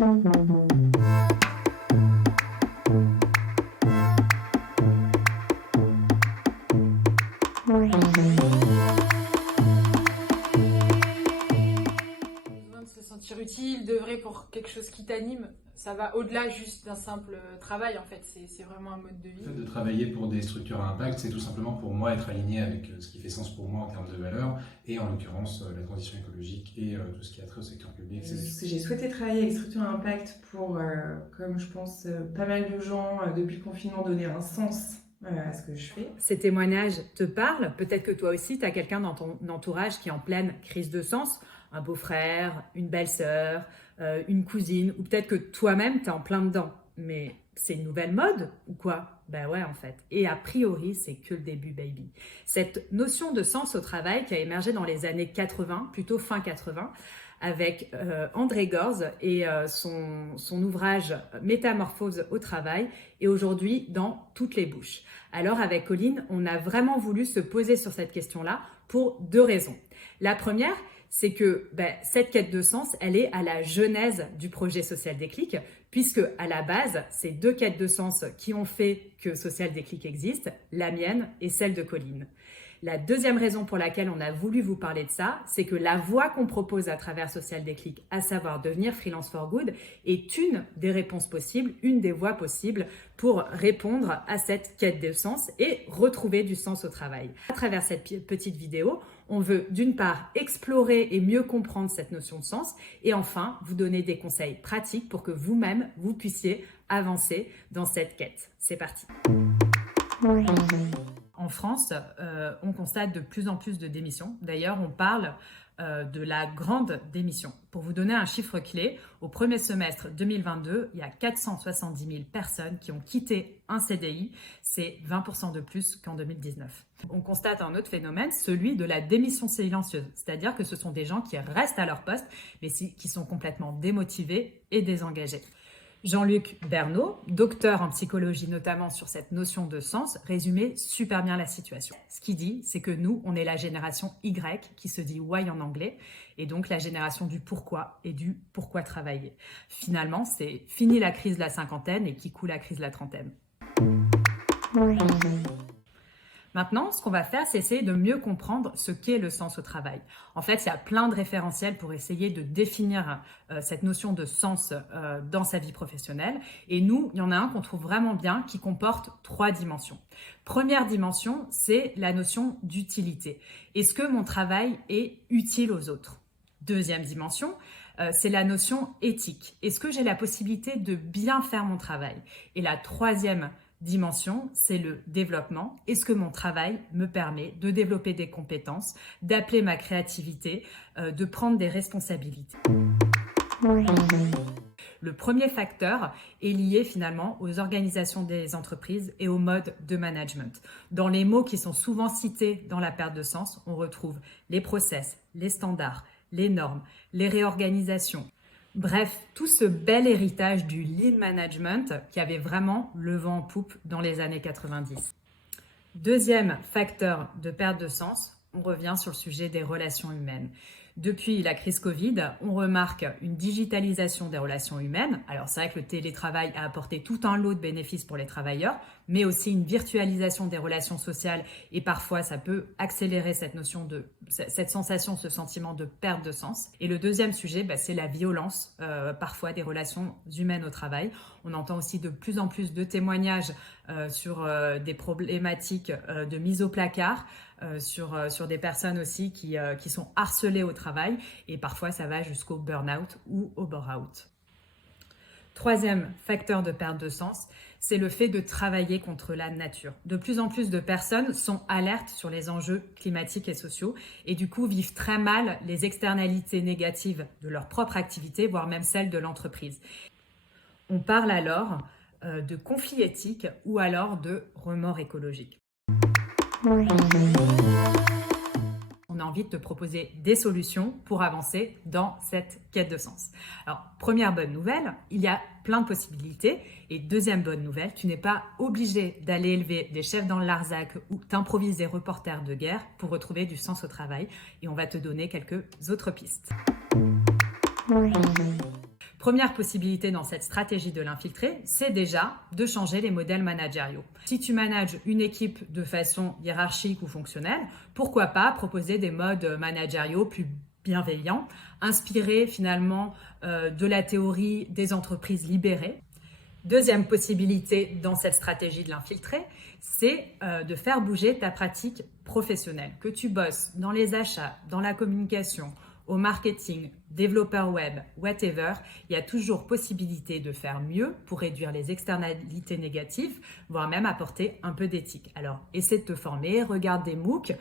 Besoin de se sentir utile, d'œuvrer pour quelque chose qui t'anime, ça va au-delà juste d'un simple travail en fait, c'est vraiment un mode de vie. Le fait de travailler pour des structures à impact, c'est tout simplement pour moi être aligné avec ce qui fait sens pour moi en termes de valeurs, et en l'occurrence la transition écologique et tout ce qui a trait au secteur public. J'ai souhaité travailler avec structures à impact pour, comme je pense pas mal de gens depuis le confinement, donner un sens à ce que je fais. Ces témoignages te parlent. Peut-être que toi aussi, tu as quelqu'un dans ton entourage qui est en pleine crise de sens, un beau-frère, une belle-sœur, une cousine, ou peut-être que toi-même, tu es en plein dedans. Mais c'est une nouvelle mode ou quoi? Ben ouais, en fait. Et a priori, c'est que le début, baby. Cette notion de sens au travail qui a émergé dans les années 80, plutôt fin 80, avec André Gorz et son ouvrage Métamorphose au travail, et aujourd'hui dans toutes les bouches. Alors avec Colline, on a vraiment voulu se poser sur cette question-là pour deux raisons. La première, c'est que cette quête de sens, elle est à la genèse du projet Social Déclic, puisque à la base, c'est deux quêtes de sens qui ont fait que Social Déclic existe, la mienne et celle de Colline. La deuxième raison pour laquelle on a voulu vous parler de ça, c'est que la voie qu'on propose à travers Social Déclic, à savoir devenir freelance for good, est une des réponses possibles, une des voies possibles pour répondre à cette quête de sens et retrouver du sens au travail. À travers cette petite vidéo, on veut d'une part explorer et mieux comprendre cette notion de sens et enfin vous donner des conseils pratiques pour que vous-même, vous puissiez avancer dans cette quête. C'est parti. En France, on constate de plus en plus de démissions. D'ailleurs, on parle de la grande démission. Pour vous donner un chiffre clé, au premier semestre 2022, il y a 470 000 personnes qui ont quitté un CDI. C'est 20% de plus qu'en 2019. On constate un autre phénomène, celui de la démission silencieuse. C'est-à-dire que ce sont des gens qui restent à leur poste, mais qui sont complètement démotivés et désengagés. Jean-Luc Bernot, docteur en psychologie notamment sur cette notion de sens, résumait super bien la situation. Ce qu'il dit, c'est que nous, on est la génération Y, qui se dit why en anglais, et donc la génération du pourquoi et du pourquoi travailler. Finalement, c'est fini la crise de la cinquantaine et qui coule la crise de la trentaine. Maintenant, ce qu'on va faire, c'est essayer de mieux comprendre ce qu'est le sens au travail. En fait, il y a plein de référentiels pour essayer de définir cette notion de sens dans sa vie professionnelle. Et nous, il y en a un qu'on trouve vraiment bien qui comporte 3 dimensions. Première dimension, c'est la notion d'utilité. Est-ce que mon travail est utile aux autres? Deuxième dimension, c'est la notion éthique. Est-ce que j'ai la possibilité de bien faire mon travail? Et la troisième dimension, c'est le développement. Est-ce que mon travail me permet de développer des compétences, d'appeler ma créativité, de prendre des responsabilités? Le premier facteur est lié finalement aux organisations des entreprises et au mode de management. Dans les mots qui sont souvent cités dans la perte de sens, on retrouve les process, les standards, les normes, les réorganisations. Bref, tout ce bel héritage du lean management qui avait vraiment le vent en poupe dans les années 90. Deuxième facteur de perte de sens, on revient sur le sujet des relations humaines. Depuis la crise Covid, on remarque une digitalisation des relations humaines. Alors c'est vrai que le télétravail a apporté tout un lot de bénéfices pour les travailleurs, mais aussi une virtualisation des relations sociales et parfois ça peut accélérer cette sensation, ce sentiment de perte de sens. Et le deuxième sujet, c'est la violence parfois des relations humaines au travail. On entend aussi de plus en plus de témoignages sur des problématiques de mise au placard, sur des personnes aussi qui sont harcelées au travail et parfois ça va jusqu'au burn-out ou au bore-out. Troisième facteur de perte de sens, c'est le fait de travailler contre la nature. De plus en plus de personnes sont alertes sur les enjeux climatiques et sociaux et du coup vivent très mal les externalités négatives de leur propre activité, voire même celles de l'entreprise. On parle alors de conflit éthique ou alors de remords écologiques. On a envie de te proposer des solutions pour avancer dans cette quête de sens. Alors, première bonne nouvelle, il y a plein de possibilités. Et deuxième bonne nouvelle, tu n'es pas obligé d'aller élever des chefs dans le Larzac ou t'improviser reporter de guerre pour retrouver du sens au travail. Et on va te donner quelques autres pistes. Première possibilité dans cette stratégie de l'infiltré, c'est déjà de changer les modèles managériaux. Si tu manages une équipe de façon hiérarchique ou fonctionnelle, pourquoi pas proposer des modes managériaux plus bienveillants, inspirés finalement de la théorie des entreprises libérées. Deuxième possibilité dans cette stratégie de l'infiltré, c'est de faire bouger ta pratique professionnelle. Que tu bosses dans les achats, dans la communication, au marketing, développeur web, whatever, il y a toujours possibilité de faire mieux pour réduire les externalités négatives, voire même apporter un peu d'éthique. Alors, essaie de te former, regarde des MOOC.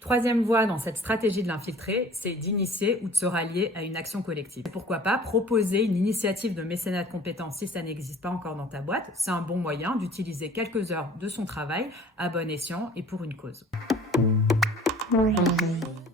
Troisième voie dans cette stratégie de l'infiltré, c'est d'initier ou de se rallier à une action collective. Pourquoi pas proposer une initiative de mécénat de compétences si ça n'existe pas encore dans ta boîte. C'est un bon moyen d'utiliser quelques heures de son travail à bon escient et pour une cause.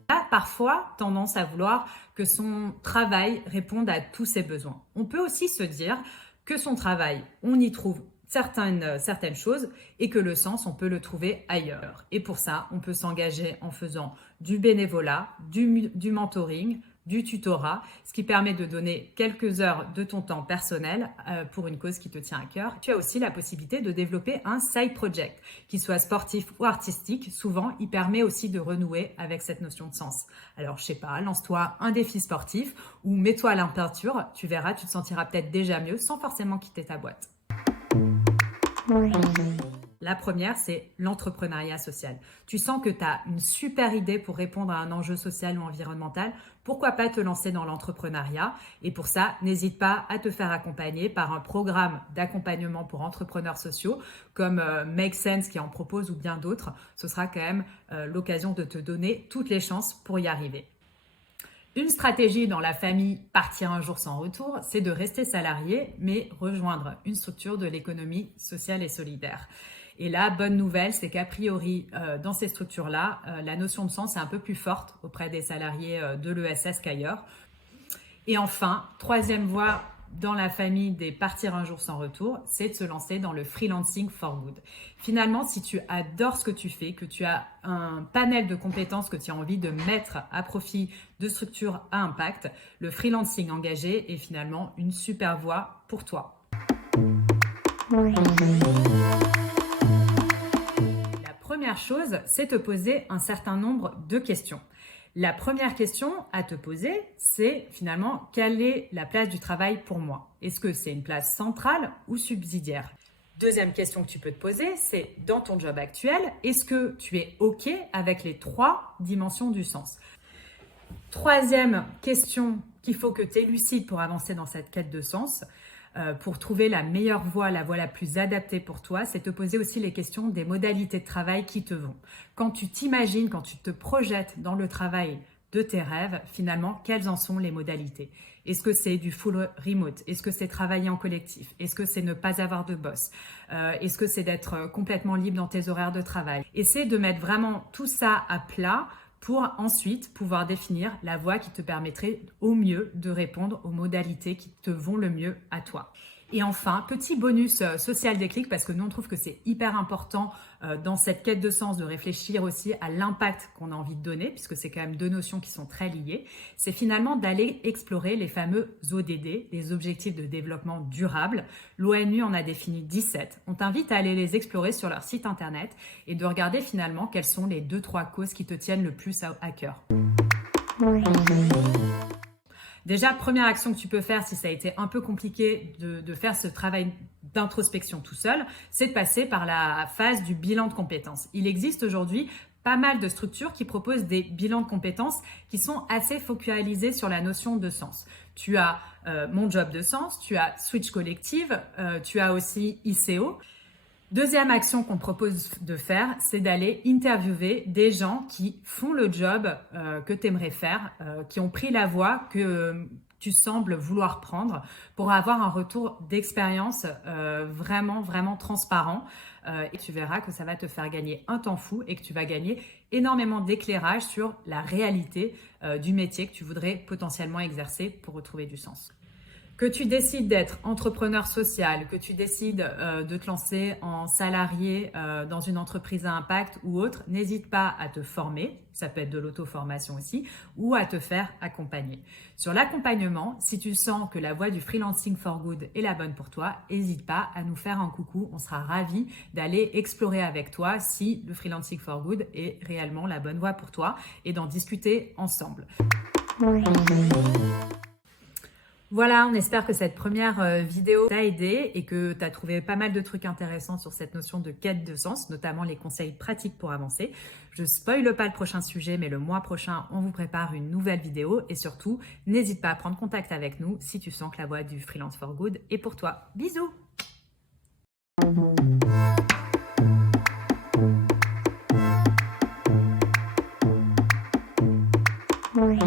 A parfois tendance à vouloir que son travail réponde à tous ses besoins. On peut aussi se dire que son travail, on y trouve certaines choses et que le sens, on peut le trouver ailleurs. Et pour ça, on peut s'engager en faisant du bénévolat, du mentoring, du tutorat, ce qui permet de donner quelques heures de ton temps personnel pour une cause qui te tient à cœur. Tu as aussi la possibilité de développer un side project, qu'il soit sportif ou artistique. Souvent, il permet aussi de renouer avec cette notion de sens. Alors, je sais pas, lance-toi un défi sportif ou mets-toi à la peinture. Tu verras, tu te sentiras peut-être déjà mieux sans forcément quitter ta boîte. La première, c'est l'entrepreneuriat social. Tu sens que tu as une super idée pour répondre à un enjeu social ou environnemental. Pourquoi pas te lancer dans l'entrepreneuriat? Et pour ça, n'hésite pas à te faire accompagner par un programme d'accompagnement pour entrepreneurs sociaux comme Make Sense qui en propose ou bien d'autres. Ce sera quand même l'occasion de te donner toutes les chances pour y arriver. Une stratégie dans la famille partir un jour sans retour, c'est de rester salarié, mais rejoindre une structure de l'économie sociale et solidaire. Et là, bonne nouvelle, c'est qu'a priori, dans ces structures-là, la notion de sens est un peu plus forte auprès des salariés de l'ESS qu'ailleurs. Et enfin, troisième voie dans la famille des partir un jour sans retour, c'est de se lancer dans le freelancing for good. Finalement, si tu adores ce que tu fais, que tu as un panel de compétences que tu as envie de mettre à profit de structures à impact, le freelancing engagé est finalement une super voie pour toi. La première chose, c'est te poser un certain nombre de questions. La première question à te poser, c'est finalement quelle est la place du travail pour moi? Est-ce que c'est une place centrale ou subsidiaire? Deuxième question que tu peux te poser, c'est dans ton job actuel, est-ce que tu es OK avec les 3 dimensions du sens? Troisième question qu'il faut que tu élucides pour avancer dans cette quête de sens, pour trouver la meilleure voie, la voie la plus adaptée pour toi, c'est te poser aussi les questions des modalités de travail qui te vont. Quand tu t'imagines, quand tu te projettes dans le travail de tes rêves, finalement, quelles en sont les modalités? Est-ce que c'est du full remote? Est-ce que c'est travailler en collectif? Est-ce que c'est ne pas avoir de boss? Est-ce que c'est d'être complètement libre dans tes horaires de travail? Essaie de mettre vraiment tout ça à plat pour ensuite pouvoir définir la voie qui te permettrait au mieux de répondre aux modalités qui te vont le mieux à toi. Et enfin, petit bonus social déclic, parce que nous on trouve que c'est hyper important dans cette quête de sens de réfléchir aussi à l'impact qu'on a envie de donner, puisque c'est quand même 2 notions qui sont très liées, c'est finalement d'aller explorer les fameux ODD, les objectifs de développement durable. L'ONU en a défini 17. On t'invite à aller les explorer sur leur site internet et de regarder finalement quelles sont les 2-3 causes qui te tiennent le plus à cœur. Déjà, première action que tu peux faire si ça a été un peu compliqué de faire ce travail d'introspection tout seul, c'est de passer par la phase du bilan de compétences. Il existe aujourd'hui pas mal de structures qui proposent des bilans de compétences qui sont assez focalisés sur la notion de sens. Tu as Mon Job de Sens, tu as Switch Collective, tu as aussi ICO. Deuxième action qu'on propose de faire, c'est d'aller interviewer des gens qui font le job que tu aimerais faire, qui ont pris la voie que tu sembles vouloir prendre pour avoir un retour d'expérience vraiment, vraiment transparent. Et tu verras que ça va te faire gagner un temps fou et que tu vas gagner énormément d'éclairage sur la réalité du métier que tu voudrais potentiellement exercer pour retrouver du sens. Que tu décides d'être entrepreneur social, que tu décides de te lancer en salarié dans une entreprise à impact ou autre, n'hésite pas à te former, ça peut être de l'auto-formation aussi, ou à te faire accompagner. Sur l'accompagnement, si tu sens que la voie du freelancing for good est la bonne pour toi, n'hésite pas à nous faire un coucou, on sera ravis d'aller explorer avec toi si le freelancing for good est réellement la bonne voie pour toi et d'en discuter ensemble. Voilà, on espère que cette première vidéo t'a aidé et que tu as trouvé pas mal de trucs intéressants sur cette notion de quête de sens, notamment les conseils pratiques pour avancer. Je spoile pas le prochain sujet, mais le mois prochain, on vous prépare une nouvelle vidéo et surtout, n'hésite pas à prendre contact avec nous si tu sens que la voie du freelance for good est pour toi. Bisous! Oui.